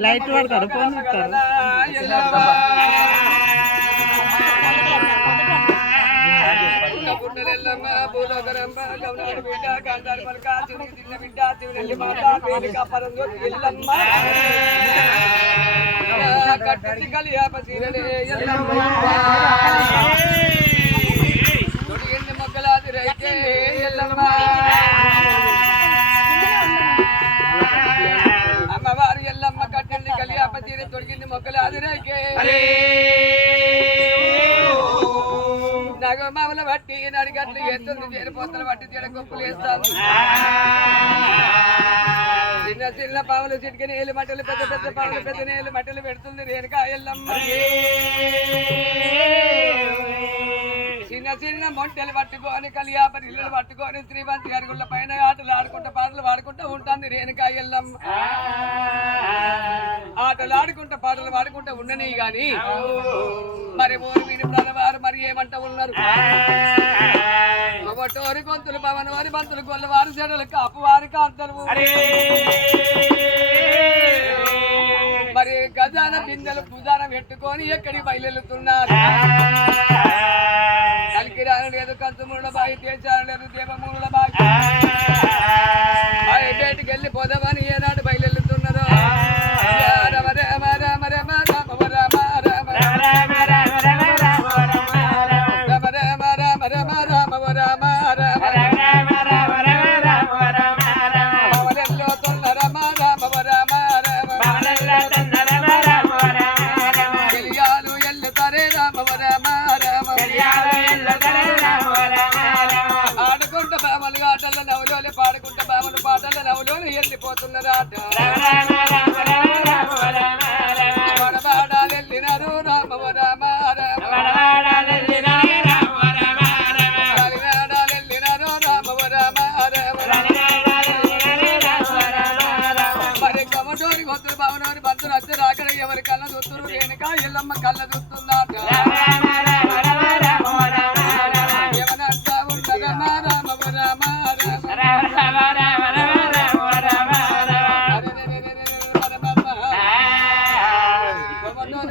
light వాడతారు phone ఇస్తారు భూలోకరంబ గౌనాడు బిడ్డ కాంతారు పలక చిన్న చిన్న బిడ్డ చివరి మాట పేరుక పరంలో ఎల్లమ్మ కట్టి కలియాప చీరలే ఎల్లమ్మ తొడిగింది మొక్కలాది రైతే ఎల్లమ్మ అమ్మవారు ఎల్లమ్మ కట్టెల్ని కలియాప చీర తొడిగింది మొక్కలాది రైకే నగమామల బట్టి నడిగట్లు ఎత్తుంది చేరిపోతలు బట్టి చెడకొప్పులు వేస్తాను చిన్న చిన్న పాములు చిటికి నీళ్ళు మట్టలు పెద్ద పెద్ద పాములు పెద్ద నీళ్ళు మట్టలు పెడుతుంది రేణుకా ఎల్లమ్మ చిన్న చిన్న మొంటెలు పట్టుకొని కలియాపరి ఇల్లు పట్టుకొని శ్రీమంతి అరుగుళ్ళ పైన ఆటలు ఆడుకుంటూ పాటలు పాడుకుంటూ ఉంటుంది రేణుకా ఎల్లమ్మ ఆటలు ఆడుకుంటూ పాటలు పాడుకుంటూ ఉండని గాని మరి ఊరు వీరి ప్రజవారు మరి ఏమంట ఉన్నారు ఒకటోరి గొంతులు పవన్ వారి బంతులు గొల్లవారు చెడులు కాపు వారి కాంతలు మరి గజాన బిందెలు భుజాన పెట్టుకొని ఎక్కడికి బయలుతున్నారు కలికిరాను లేదు కంచుమూల బాయి తేచాను లేదు దేవమూల బాయి బయటికి వెళ్ళి పోదామని ఏనాడు బయలుతున్నారు రమ రమ రమ రమ రామ రామ రామ రామ రామ రామ రామ రామ పవనెల్లో తొల్ల రమ రామ రామ రామ తెలియాలు ఎల్లుతారే రామ రామ రామ ఆడుకుంట బామలు ఆటల నవ్వులోని పాడుకుంట బామలు పాటల నవ్వులోని వెళ్ళిపోతున్నారాట వడవాడాలు వెళ్ళినారు రామ రామ రామ కలినాడాలు వెళ్ళినారు రామ రామ రామ మరి కమటోని గొంతులు బావనోని బంతులు అద్దరు అక్కడ ఎవరి కళ్ళ చూస్తున్నారు రేణుకా ఎల్లమ్మ కళ్ళ చూస్తుందాట ఏమనంటా ఉండదమ్మా రామ రామ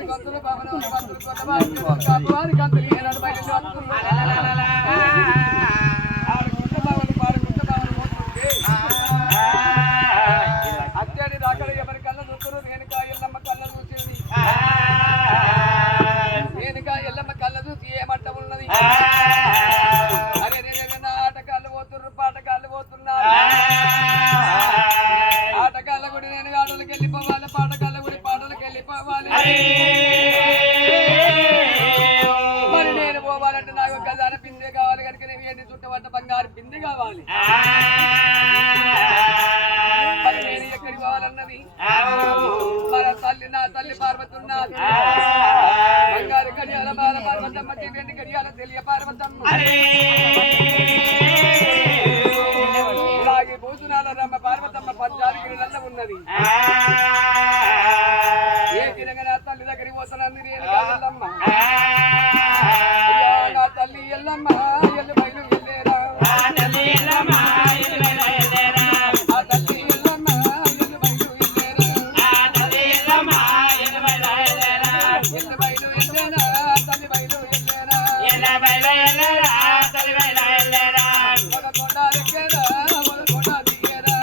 గొంతులు బావనోని బంతులు కొట్టవారి గంతులు ఏనాడు బయట అత్యాడి దాకా ఎవరి కళ్ళ చూస్తున్నారు రేణుకా ఎల్లమ్మ కళ్ళ చూసింది రేణుకా ఎల్లమ్మ కళ్ళ చూసి ఏమంట ఉన్నది అరే ఆటకాళ్ళు పోతున్నారు పాటకాళ్ళు పోతున్నారు ఆటకాళ్ళ గుడి నేను ఆటలకు వెళ్ళిపోవాలి పాటకాళ్ళ గుడి పాటలకు వెళ్ళిపోవాలి మరి నేను పోవాలంటే నాకు గజాన పిందె కావాలి కనుక నేను ఎన్ని చుట్టబడ్డ బంగారు పిందె కావాలి మరి నేను ఎక్కడికి పోవాలన్నది మన తల్లి నా తల్లి పార్వతి ఉన్నది బంగారు గడియాల బాల పార్వతమ్మ వెండి గడియాల తెలియ పార్వతమ్మ ఇలాగే భూషణాల రమ్మ పార్వతమ్మ పంచాలిగిరిలల్ల ఉన్నది ఏ తినగా నా తల్లి దగ్గరికి పోతానంది రేణుకా ఎల్లమ్మ నా తల్లి ఎల్లమ్మ ఎల్లు బయలు వెళ్ళేరా ఆ తల్లి ఎల్లమ్మ ఎల్లు బయలు వెళ్ళేరా ఎల్లు బయలు వెళ్ళేరా తల్లి బయలు వెళ్ళేరా ఒక కొండ ఎక్కేరా ఒక కొండ దిగేరా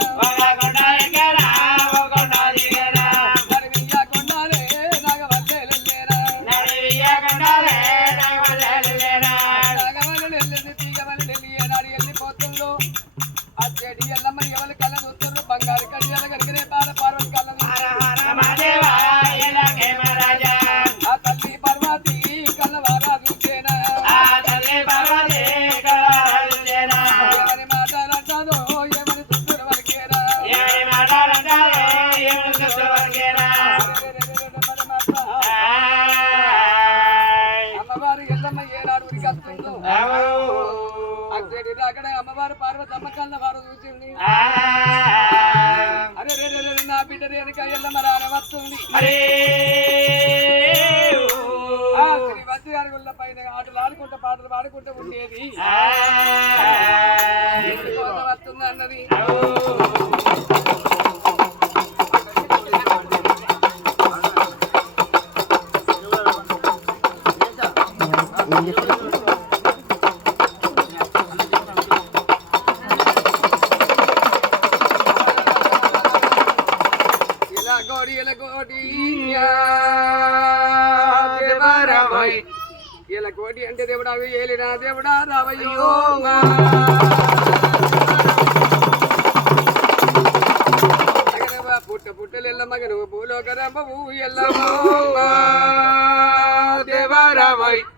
నడివియ్య కొండాలే నాగవల్లే వెళ్ళేరా నాగవల్లి వెళ్ళింది తీగవల్లి వెళ్ళి వెళ్ళిపోతుందో అచ్చేటి ఎల్లమ్మ ఎవరి కళ్ళ చూస్తున్నారు బంగారు కడియాల కడిగిరే పార్వతి కళ్ళ ఆ తల్లి పార్వతి కళ్ళవారా చూసేనా ఏమని మాట్లాడంటాదో ఏమని చూస్తున్న వరకేరా అమ్మవారు ఎల్లమ్మ ఏనాడు ఉరికొస్తుందో అచ్చేటి అక్కడ అమ్మవారు పార్వతి అమ్మ కళ్ళ వారు చూసింది అరే నా బిడ్డ కోరిక ఎల్లమ్మ రాన వస్తుంది శ్రీ వజ్ర అరుగుల పైన ఆటలు ఆడుకుంటూ పాటలు పాడుకుంటూ ఉండేది వస్తుంది అన్నది ఇలా కోటి అంటే దేవుడా ఏలినా దేవుడా రావయ్యో పుట్ట పుట్టలు ఎల్లమ్మగ నువ్వు భూలోక రంభవు ఎల్లమ్మో దేవా రావయ్య